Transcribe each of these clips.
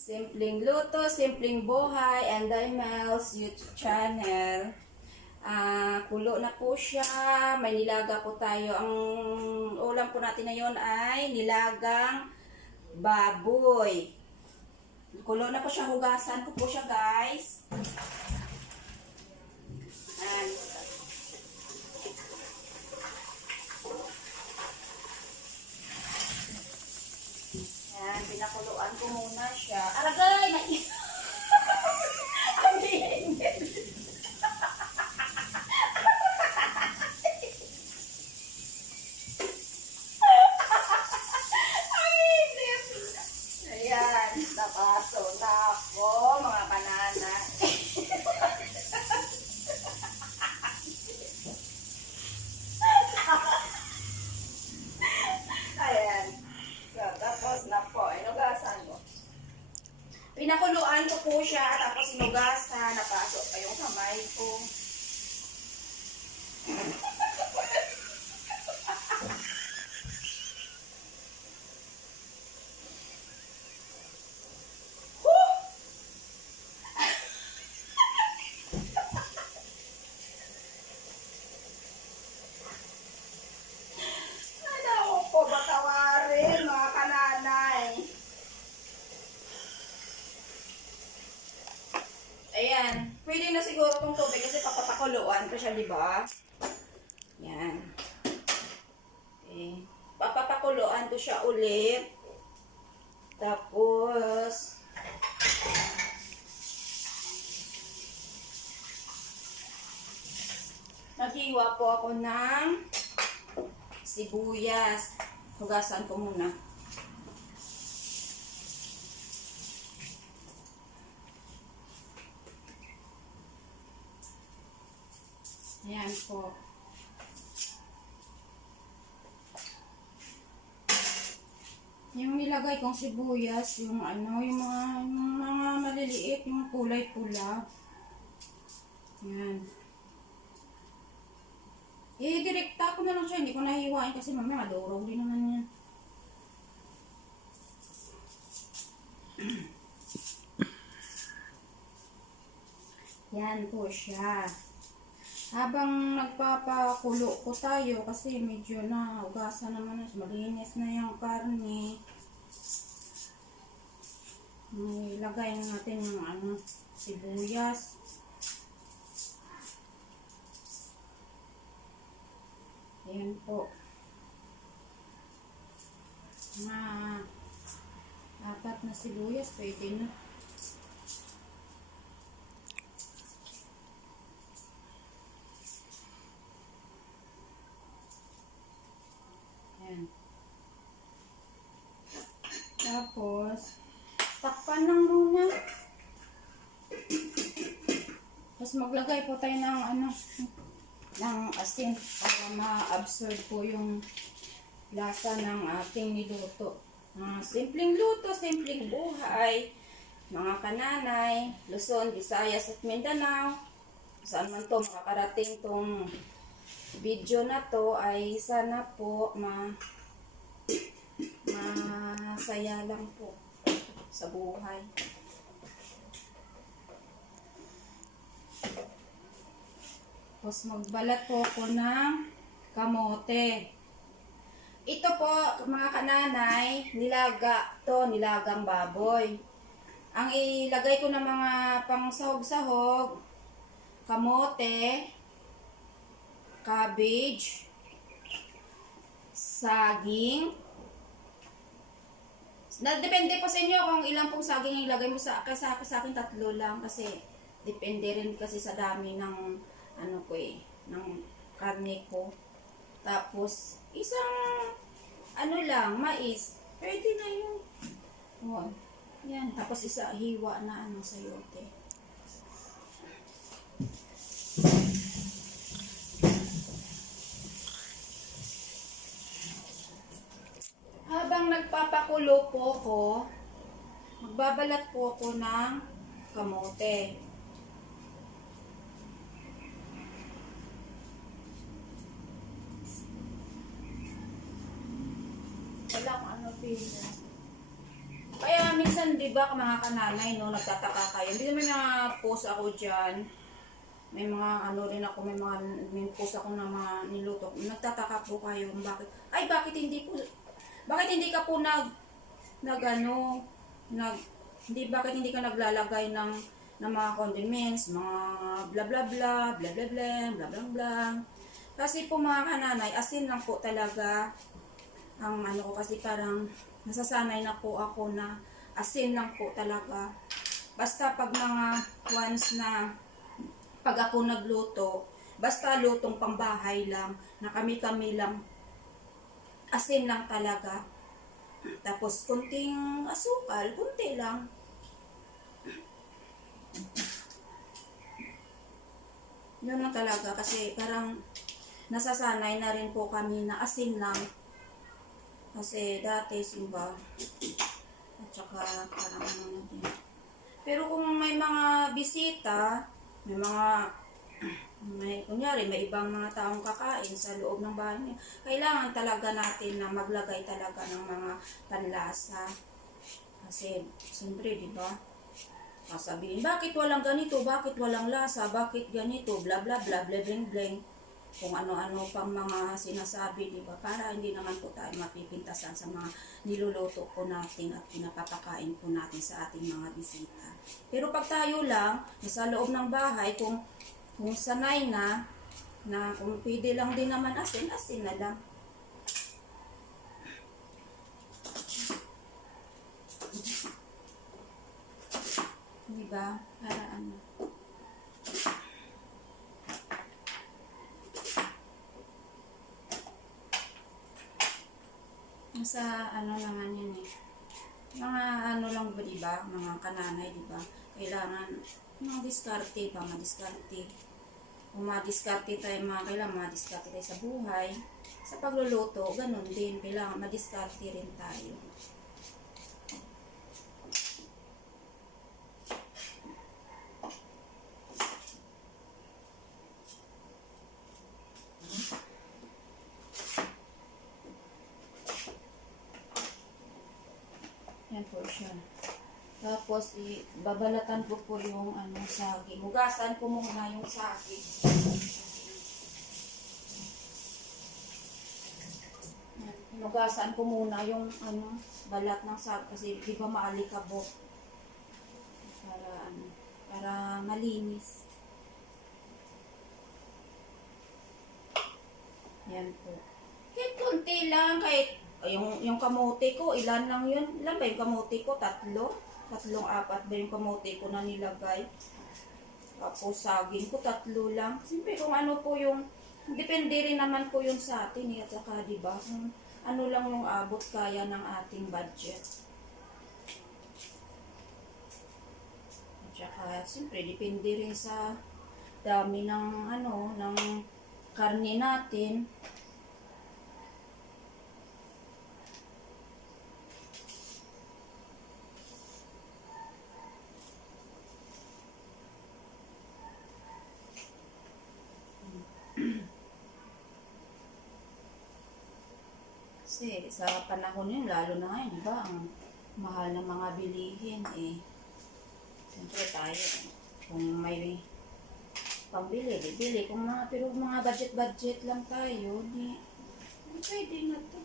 Simpleng Luto, Simpleng Buhay, and Mel's YouTube channel. Kulo na po siya. May nilaga po tayo. Ang ulam po natin ngayon ay nilagang baboy. Kulo na po siya. Hugasan ko po siya, guys. Yan, pinakuluan ko muna siya. Aragay! Ang init! Ang init! Ayan, napaso na ako, mga kanana. Ayan. So, tapos na po. Inugasan mo. Pinakuluan ko po siya. Tapos inugasan. Napasok pa yung kamay ko. Ayan. Pwede na siguro itong tubig kasi papapakuluan ko siya, di ba? Yan. Okay. Papapakuluan ko siya ulit. Tapos, naghiwa po ako ng sibuyas. Hugasan ko muna. Ayan po. Yung nilagay kong sibuyas, yung mga maliliit, yung kulay pula. Ayan. Direkta ko na lang siya, hindi ko nahiwain kasi mamaya madurog din naman yan. Yan po siya. Habang nagpapakulo ko tayo kasi medyo na ugasan naman na, malinis na yung karne. Ilagay natin yung sibuyas. Ayan po. Apat na sibuyas, pwede na. Tapos, takpan lang muna. Tapos maglagay po tayo ng asin para ma-absorb po yung lasa ng ating niluto. Simpleng luto, simpleng buhay. Mga kananay, Luzon, Visayas at Mindanao. Saan man to makakarating tong video na to ay sana po masaya lang po sa buhay. Tapos magbalat po ako ng kamote. Ito po mga kananay, nilagang baboy. Ang ilagay ko ng mga pang sahog-sahog, kamote, cabbage, saging. Depende po sa inyo kung ilang pong saging ilagay mo sa akin 3 lang kasi depende rin kasi sa dami ng ng karne ko. Tapos isang mais, pwede na yun. Oh, yan, tapos isa hiwa na sayote. Habang nagpapakulo po ko, magbabalat po ako ng kamote. Wala akong pili. Kaya minsan, di ba, mga kananay, no, nagtataka kayo. Hindi may mga post ako dyan. May mga ano rin ako, may post ako na mga niluto. Nagtataka po kayo kung bakit hindi ka po bakit hindi ka naglalagay ng mga condiments, mga bla bla bla, bla bla bla, bla bla bla. Kasi po mga kananay, asin lang po talaga ang ano ko, kasi parang nasasanay na po ako na asin lang po talaga. Basta pag mga once na pag ako nagluto, basta lutong pambahay lang, na kami-kami lang, asin lang talaga. Tapos kunting asukal, kunti lang. Yun lang talaga, kasi parang nasasanay na rin po kami na asin lang. Kasi dati, simba, at saka parang ano na din. Pero kung may mga bisita, kunyari, may ibang mga taong kakain sa loob ng bahay niya, kailangan talaga natin na maglagay talaga ng mga panlasa. Kasi, siyempre, di ba? Sasabihin, bakit walang ganito? Bakit walang lasa? Bakit ganito? Bla bla bla, bla bling bling. Kung ano-ano pang mga sinasabi, di ba? Para hindi naman po tayo mapipintasan sa mga niluluto po natin at pinapapakain po natin sa ating mga bisita. Pero pag tayo lang, nasa loob ng bahay, kung sanay na kung pwede lang din naman asin na lang. Diba? Para ano. Nasa ano naman yun eh. Mga ano lang ba, diba? Mga kananay, diba? Kailangan mga diskarte pa, madiskarte. Kung madiskarte tayo, kailangan madiskarte tayo sa buhay. Sa pagluluto, ganun din. Kailangan madiskarte rin tayo. Yan po siya. Tapos, babalatan ko po yung saging. Hugasan ko muna yung saging. Hugasan ko muna yung balat ng saging kasi di ba maalikabok. Para malinis. Yan po. Kahit konti lang, kahit yung kamote ko, ilan lang yun? Ilan ba yung kamote ko? 3? 3, 4 ba yung kamote ko na nilagay? Tapos saging ko, 3 lang. Siyempre kung ano po yung, depende rin naman po yun sa atin at saka diba, kung ano lang yung abot kaya ng ating budget. At saka, siyempre, depende rin sa dami ng ng karne natin. Kasi sa panahon yun, lalo na ngayon, diba, ang mahal ng mga bilihin eh. Siyempre tayo, kung may pambili, bibili. Pero mga budget lang tayo, di pwede na to.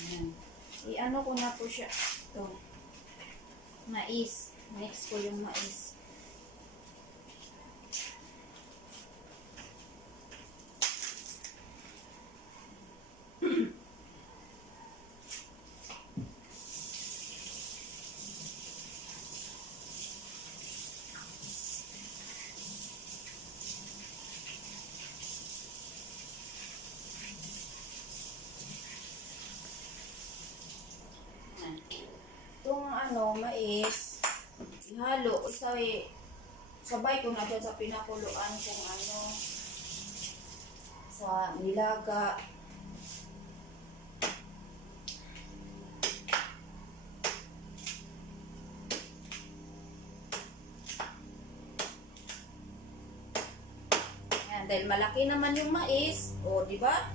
Ayan. I-ano ko na po siya. Ito. Mais. Mix ko yung mais. Itong mais, ihalo, sabay ko na dyan sa pinakuluan kung sa nilaga. Ayan, dahil malaki naman yung mais, di ba?